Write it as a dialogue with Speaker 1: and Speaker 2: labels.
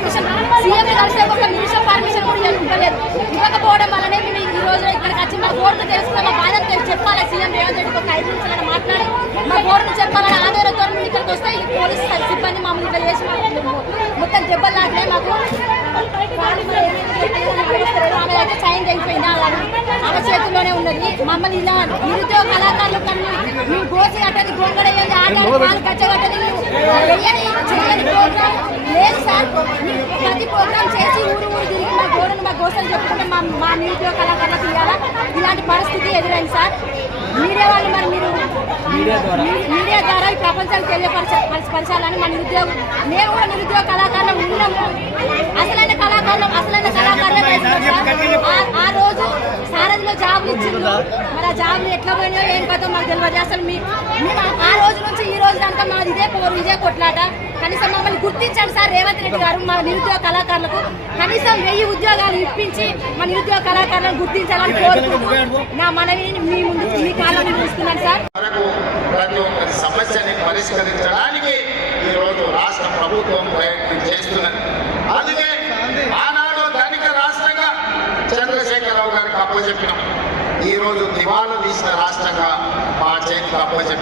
Speaker 1: Permission CM కలిసే ఒక నిమిషం పర్మిషన్ కూడా ఇవ్వలేదు. ఇవ్వకపోవడం వల్లనే మేము ఈ రోజు ఇక్కడికి వచ్చి మా కోరిక తెలుసుకున్న. మా బాధ చెప్పాలి. సీఎం రేవంత్ రెడ్డి ఒక ఐదు నిమిషాలని మాట్లాడి మా కోరిక చెప్పాలని ఆధారంతో మేము ఇక్కడికి వస్తే ఈ పోలీసు సిబ్బంది మమ్మల్ని ఇట్లా చేసి మొత్తం దెబ్బలు లాగినాయి మాకు ఆమె అయితే సైన్ అయిపోయింది అలాగే ఆమె చేతుల్లోనే ఉన్నది. మమ్మల్ని ఇలా నిరుద్యోగ కళాకారులు కన్నా నువ్వు గోసి కట్టని గొంగడ ఆట ఆడాలి పాలు కచ్చగట్టని చేయని ప్రోగ్రామ్ లేదు సార్ మీరు ప్రతి ప్రోగ్రామ్ చేసి ఊరు ఊరు తిరిగి మా గోడను మా గోసలు చెప్పుకుంటే మా మా నిరుద్యోగ కళాకారులకు ఇవ్వాలా ఇలాంటి పరిస్థితి ఎదురైంది సార్. మీడియా వాళ్ళు మరి మీరు
Speaker 2: మీడియా ద్వారా.
Speaker 1: ఈ ప్రపంచానికి తెలియపరచ పరిచయాలని మన నిరుద్యోగం మేము కూడా నిరుద్యోగ కళాకారులు ఉన్నాము అసలైన కళాకారులు అసలైన కళాకారులు ఆ రోజు సారథిలో జాబులు ఇచ్చిండు. మరి ఆ జాబులు ఎట్లా పోయినాయో ఏం కదో మాకు తెలియదు అసలు మీ ఆ- రోజు నుంచి ఈ రోజు దాకా మాది ఇదే పోరు ఇదే కొట్లాట. కనీసం గుర్తించండి సార్ రేవంత్ రెడ్డి గారు మా నిరుద్యోగ కళాకారులకు కనీసం వెయ్యి ఉద్యోగాలు ఇప్పించి మా నిరుద్యోగ కళాకారులను గుర్తించాలని కోరుకుంటూ నా మనవిని మీ ముందు మీ కాలంలో చూస్తున్నాను సార్.
Speaker 3: వరకు ప్రతి సమస్యని పరిష్కరించడానికి ఈరోజు రాష్ట్ర ప్రభుత్వం ప్రయత్నం చేస్తున్నది. అందుకే ఆనాడు ధనిక రాష్ట్రంగా చంద్రశేఖరరావు గారికి అప్పచెప్పినాం. ఈ రోజు దివాలా తీసిన రాష్ట్రంగా మా చేతికి అప్పచెప్పింది